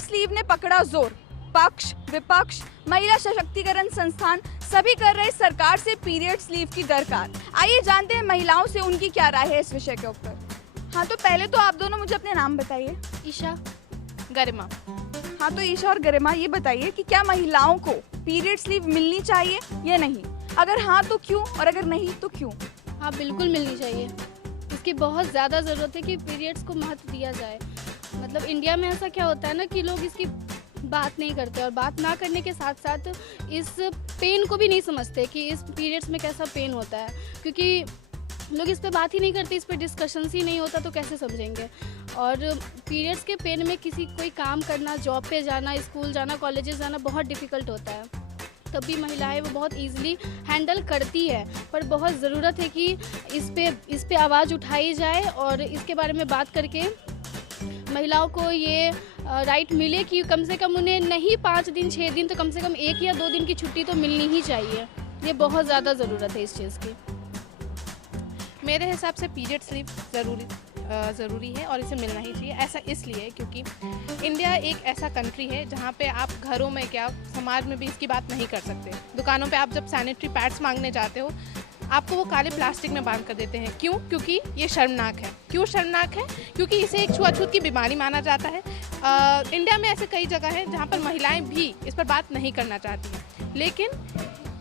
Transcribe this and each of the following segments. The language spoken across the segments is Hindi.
पीरियड्स लीव ने पकड़ा जोर। पक्ष विपक्ष, महिला सशक्तिकरण संस्थान सभी कर रहे सरकार से पीरियड्स लीव की दरकार। आइए जानते हैं महिलाओं से उनकी क्या राय है इस विषय के ऊपर। हाँ, तो पहले तो आप दोनों मुझे अपने नाम बताइए। ईशा, गरिमा। हाँ, तो ईशा और गरिमा, ये बताइए कि क्या महिलाओं को पीरियड्स लीव मिलनी चाहिए या नहीं? अगर हाँ तो क्यों, और अगर नहीं तो क्यों? हाँ, बिल्कुल मिलनी चाहिए। इसकी बहुत ज़्यादा ज़रूरत है कि पीरियड्स को महत्व दिया जाए। मतलब इंडिया में ऐसा क्या होता है ना कि लोग इसकी बात नहीं करते, और बात ना करने के साथ साथ इस पेन को भी नहीं समझते कि इस पीरियड्स में कैसा पेन होता है, क्योंकि लोग इस पे बात ही नहीं करते, इस पे डिस्कशंस ही नहीं होता, तो कैसे समझेंगे। और पीरियड्स के पेन में कोई काम करना, जॉब पे जाना, स्कूल जाना, कॉलेजेस जाना बहुत डिफ़िकल्ट होता है। तब भी महिलाएं वो बहुत ईजिली हैंडल करती है, पर बहुत ज़रूरत है कि इस पे आवाज़ उठाई जाए और इसके बारे में बात करके महिलाओं को ये राइट मिले कि कम से कम उन्हें नहीं 5 दिन 6 दिन तो कम से कम 1 या 2 दिन की छुट्टी तो मिलनी ही चाहिए। ये बहुत ज़्यादा ज़रूरत है इस चीज़ की। मेरे हिसाब से पीरियड्स लीव ज़रूरी है और इसे मिलना ही चाहिए। ऐसा इसलिए क्योंकि इंडिया एक ऐसा कंट्री है जहाँ पे आप घरों में क्या, समाज में भी इसकी बात नहीं कर सकते। दुकानों पे आप जब सैनिटरी पैड्स मांगने जाते हो, आपको वो काले प्लास्टिक में बांध कर देते हैं। क्यों? क्योंकि ये शर्मनाक है। क्यों शर्मनाक है? क्योंकि इसे एक छुआछूत की बीमारी माना जाता है। इंडिया में ऐसे कई जगह हैं जहाँ पर महिलाएं भी इस पर बात नहीं करना चाहती हैं, लेकिन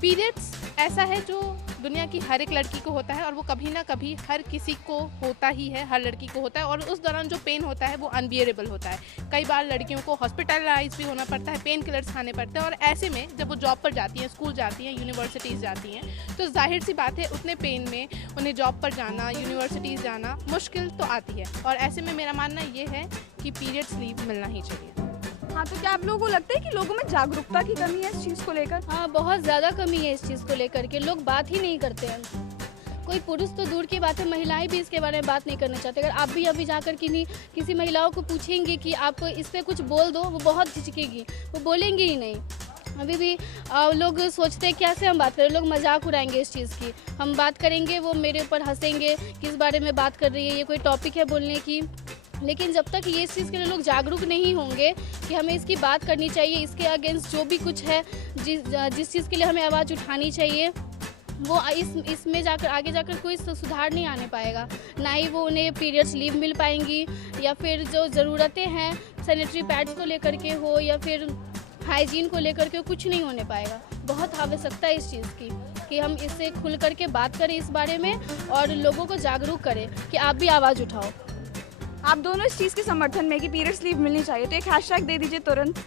पीरियड्स ऐसा है जो दुनिया की हर एक लड़की को होता है, और वो कभी ना कभी हर किसी को होता ही है, हर लड़की को होता है। और उस दौरान जो पेन होता है वो अनबियरेबल होता है। कई बार लड़कियों को हॉस्पिटलाइज भी होना पड़ता है, पेन किलर्स खाने पड़ते हैं। और ऐसे में जब वो जॉब पर जाती हैं, स्कूल जाती हैं, यूनिवर्सिटीज़ जाती हैं, तो जाहिर सी बात है उतने पेन में उन्हें जॉब पर जाना, यूनिवर्सिटीज़ जाना मुश्किल तो आती है। और ऐसे में मेरा मानना ये है कि पीरियड्स लीव मिलना ही चाहिए। हाँ, तो क्या आप लोगों को लगता है कि लोगों में जागरूकता की कमी है इस चीज़ को लेकर? हाँ, बहुत ज़्यादा कमी है इस चीज़ को लेकर के। लोग बात ही नहीं करते हैं। कोई पुरुष तो दूर की बात है, महिलाएं भी इसके बारे में बात नहीं करना चाहते। अगर आप भी अभी जाकर किसी महिलाओं को पूछेंगे कि आप इस पर कुछ बोल दो, वो बहुत झिझकेगी, वो बोलेंगे ही नहीं। अभी भी लोग सोचते हैं कैसे हम बात करें, लोग मजाक उड़ाएंगे इस चीज़ की। हम बात करेंगे, वो मेरे ऊपर हंसेंगे, किस बारे में बात कर रही है, ये कोई टॉपिक है बोलने की। लेकिन जब तक ये इस चीज़ के लिए लोग जागरूक नहीं होंगे कि हमें इसकी बात करनी चाहिए, इसके अगेंस्ट जो भी कुछ है, जिस चीज़ के लिए हमें आवाज़ उठानी चाहिए, वो इसमें जाकर आगे जाकर कोई सुधार नहीं आने पाएगा। ना ही वो उन्हें पीरियड्स लीव मिल पाएंगी, या फिर जो ज़रूरतें हैं सैनिटरी पैड्स को लेकर के हो, या फिर हाइजीन को लेकर के, कुछ नहीं होने पाएगा। बहुत आवश्यकता है इस चीज़ की कि हम इससे खुल करके बात करें इस बारे में, और लोगों को जागरूक करें कि आप भी आवाज़ उठाओ। आप दोनों इस चीज़ के समर्थन में कि पीरियड्स लीव मिलनी चाहिए, तो एक हैशटैग दे दीजिए तुरंत।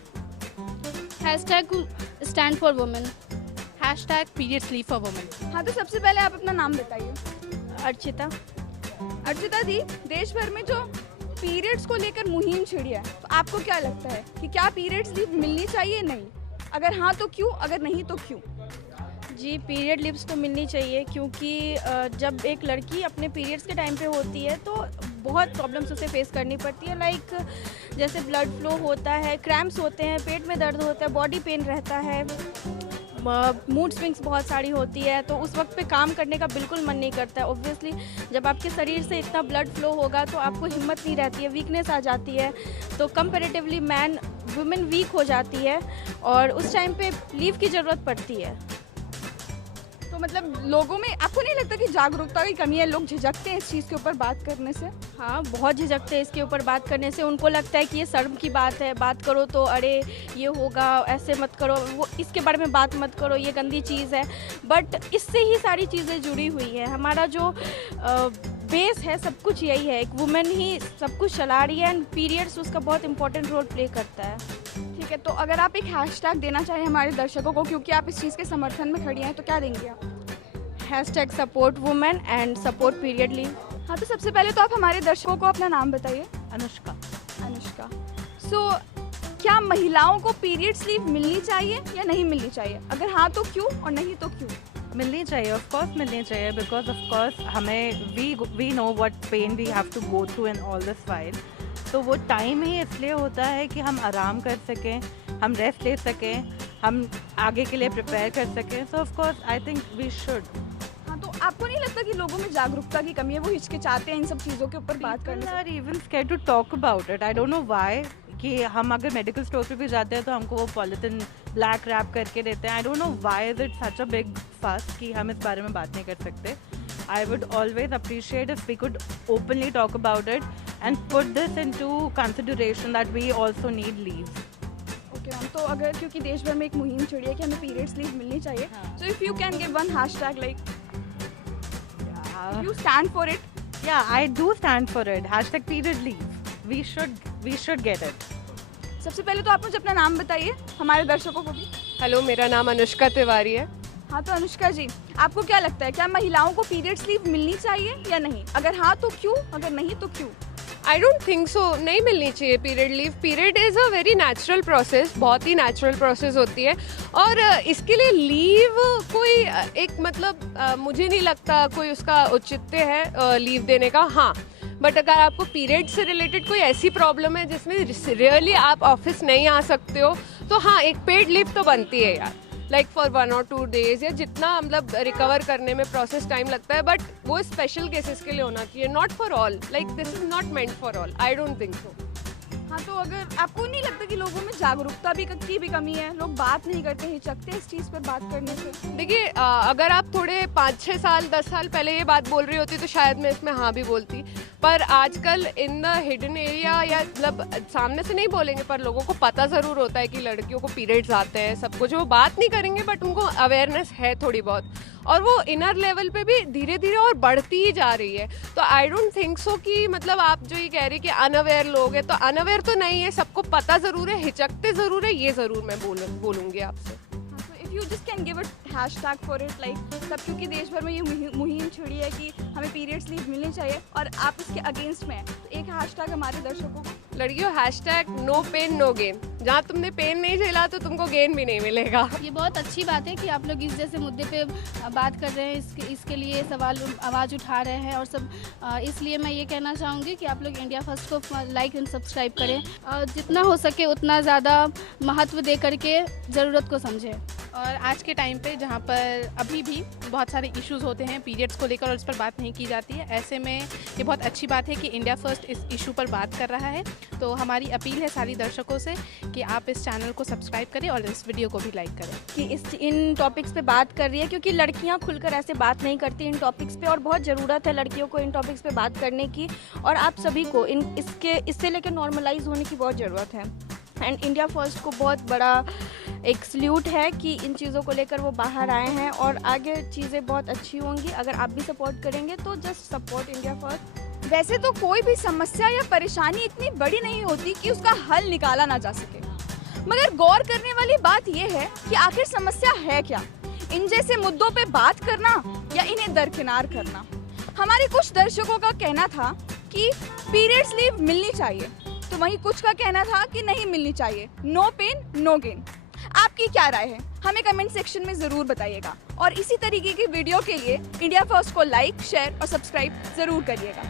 Stand for women, periods leave for women. हाँ, तो सबसे पहले आप अपना नाम बताइए। अर्चिता। अर्चिता दी, देश भर में जो पीरियड्स को लेकर मुहिम छिड़ी है, तो आपको क्या लगता है कि क्या पीरियड्स लीव मिलनी चाहिए? नहीं, अगर हाँ तो क्यों, अगर नहीं तो क्यों? जी, पीरियड लीव्स तो मिलनी चाहिए, क्योंकि जब एक लड़की अपने पीरियड्स के टाइम पे होती है तो बहुत प्रॉब्लम्स उसे फेस करनी पड़ती है। लाइक जैसे ब्लड फ्लो होता है, क्रैम्प्स होते हैं, पेट में दर्द होता है, बॉडी पेन रहता है, मूड स्विंग्स बहुत सारी होती है, तो उस वक्त पे काम करने का बिल्कुल मन नहीं करता है। ऑब्वियसली जब आपके शरीर से इतना ब्लड फ्लो होगा तो आपको हिम्मत नहीं रहती है, वीकनेस आ जाती है, तो कंपैरेटिवली वुमेन वीक हो जाती है, और उस टाइम पे लीव की ज़रूरत पड़ती है। तो मतलब लोगों में आपको नहीं लगता कि जागरूकता की कमी है? लोग झिझकते हैं इस चीज़ के ऊपर बात करने से? हाँ, बहुत झिझकते हैं इसके ऊपर बात करने से। उनको लगता है कि ये शर्म की बात है, बात करो तो अरे ये होगा, ऐसे मत करो, वो इसके बारे में बात मत करो, ये गंदी चीज़ है। बट इससे ही सारी चीज़ें जुड़ी हुई है। हमारा जो बेस है, सब कुछ यही है, एक वुमेन ही सब कुछ चला रही है, एंड पीरियड्स उसका बहुत इंपॉर्टेंट रोल प्ले करता है। ठीक है, तो अगर आप एक हैशटैग देना चाहें हमारे दर्शकों को, क्योंकि आप इस चीज़ के समर्थन में खड़ी हैं, तो क्या देंगे आप? Support women and support period leave. हाँ, तो सबसे पहले तो आप हमारे दर्शकों को अपना नाम बताइए। अनुष्का। अनुष्का। क्या महिलाओं को पीरियड्स लीव मिलनी चाहिए या नहीं मिलनी चाहिए? अगर हाँ तो क्यों, और नहीं तो क्यों? मिलनी चाहिए, ऑफ कोर्स मिलनी चाहिए, बिकॉज ऑफ कोर्स हमें we know what pain we have to go through in all this while. तो वो टाइम ही इसलिए होता है कि हम आराम कर सकें, हम रेस्ट ले सकें, हम आगे के लिए प्रिपेयर कर सकें। So of course I think we should. हाँ, तो आपको नहीं लगता कि लोगों में जागरूकता की कमी है? वो हिचकिचाते हैं इन सब चीज़ों के ऊपर बात करने से? People are even scared to talk about it. I don't know why. कि हम अगर मेडिकल स्टोर पे भी जाते हैं तो हमको वो पॉलिथिन ब्लैक रैप करके देते हैं. I don't know why is it such a big फस कि हम इस बारे में बात नहीं कर सकते. I would always appreciate if we could openly talk about it and put this into consideration that we also need leave. Okay ma'am, तो अगर क्योंकि देश भर में एक मुहिम छिड़ी है कि हमें पीरियड्स लीव मिलनी चाहिए, so if you can give one hashtag like you stand for it. Yeah, I do stand for it. Hashtag period leave. We should get it. सबसे पहले तो आप मुझे अपना नाम बताइए हमारे दर्शकों को भी. हेलो, मेरा नाम अनुष्का तिवारी है. हाँ, तो अनुष्का जी, आपको क्या लगता है, क्या महिलाओं को पीरियड्स लीव मिलनी चाहिए या नहीं? अगर हाँ तो क्यों, अगर नहीं तो क्यों? I don't think so. नहीं मिलनी चाहिए period leave. Period is a very natural process, बहुत ही नेचुरल प्रोसेस होती है. और इसके लिए लीव कोई एक मतलब मुझे नहीं लगता कोई उसका औचित्य है लीव देने का. हाँ, बट अगर आपको पीरियड से रिलेटेड कोई ऐसी प्रॉब्लम है जिसमें रियली आप ऑफिस नहीं आ सकते हो, तो हाँ, एक पेड लीव तो बनती है यार, लाइक फॉर 1 or 2 days, या जितना मतलब रिकवर करने में प्रोसेस टाइम लगता है. बट वो स्पेशल केसेस के लिए होना चाहिए, not for all. Like this is not meant for all. I don't think so. हाँ, तो अगर आपको नहीं लगता कि लोगों में जागरूकता भी की भी कमी है, लोग बात नहीं करते, हिचकते हैं इस चीज़ पर बात करने से? देखिए, अगर आप थोड़े 5-6 साल 10 साल पहले ये बात बोल रही होती तो शायद मैं इसमें हाँ भी बोलती. पर आजकल इन द हिडन एरिया, या मतलब सामने से नहीं बोलेंगे पर लोगों को पता ज़रूर होता है कि लड़कियों को पीरियड्स आते हैं, सब कुछ. वो बात नहीं करेंगे बट उनको अवेयरनेस है थोड़ी बहुत, और वो इनर लेवल पे भी धीरे धीरे और बढ़ती ही जा रही है. तो आई डोंट थिंक सो कि मतलब आप जो ये कह रहे हैं कि अनअवेयर लोग हैं, तो अनअवेयर तो नहीं है, सबको पता ज़रूर है, हिचकते ज़रूर है, ये ज़रूर मैं बोलूँगी आपसे. You just can give a hashtag for it, like सब, क्योंकि देश भर में ये मुहिम छिड़ी है कि हमें पीरियड्स लीव मिलनी चाहिए और आप इसके अगेंस्ट में हैं, तो एक हैशटैग हमारे दर्शकों को. लड़कियों, hashtag no pain no gain. जहाँ तुमने पेन नहीं झेला तो तुमको गेन भी नहीं मिलेगा. ये बहुत अच्छी बात है कि आप लोग इस जैसे मुद्दे पे बात कर रहे हैं, इसके लिए सवाल आवाज़ उठा रहे हैं. और सब इसलिए मैं ये कहना चाहूँगी कि आप लोग इंडिया फर्स्ट को लाइक एंड सब्सक्राइब करें, जितना हो सके उतना ज़्यादा महत्व दे करके ज़रूरत को समझें. और आज के टाइम पे जहाँ पर अभी भी बहुत सारे इश्यूज़ होते हैं पीरियड्स को लेकर और इस पर बात नहीं की जाती है, ऐसे में ये बहुत अच्छी बात है कि इंडिया फर्स्ट इस इशू पर बात कर रहा है. तो हमारी अपील है सारी दर्शकों से कि आप इस चैनल को सब्सक्राइब करें और इस वीडियो को भी लाइक करें. कि इन टॉपिक्स पे बात कर रही है, क्योंकि लड़कियां खुलकर ऐसे बात नहीं करती इन टॉपिक्स पे, और बहुत ज़रूरत है लड़कियों को इन टॉपिक्स पे बात करने की. और आप सभी को इससे लेकर नॉर्मलाइज होने की बहुत ज़रूरत है. एंड इंडिया फर्स्ट को बहुत बड़ा एक सल्यूट है कि इन चीज़ों को लेकर वो बाहर आए हैं, और आगे चीज़ें बहुत अच्छी होंगी अगर आप भी सपोर्ट करेंगे. तो जस्ट सपोर्ट इंडिया फर्स्ट. वैसे तो कोई भी समस्या या परेशानी इतनी बड़ी नहीं होती कि उसका हल निकाला ना जा सके, मगर गौर करने वाली बात यह है कि आखिर समस्या है क्या. इन जैसे मुद्दों पे बात करना या इन्हें दरकिनार करना. हमारे कुछ दर्शकों का कहना था कि पीरियड्स लीव मिलनी चाहिए, तो वहीं कुछ का कहना था कि नहीं मिलनी चाहिए, नो पेन नो गेन. आपकी क्या राय है, हमें कमेंट सेक्शन में ज़रूर बताइएगा. और इसी तरीके की वीडियो के लिए इंडिया फर्स्ट को लाइक, शेयर और सब्सक्राइब ज़रूर करिएगा.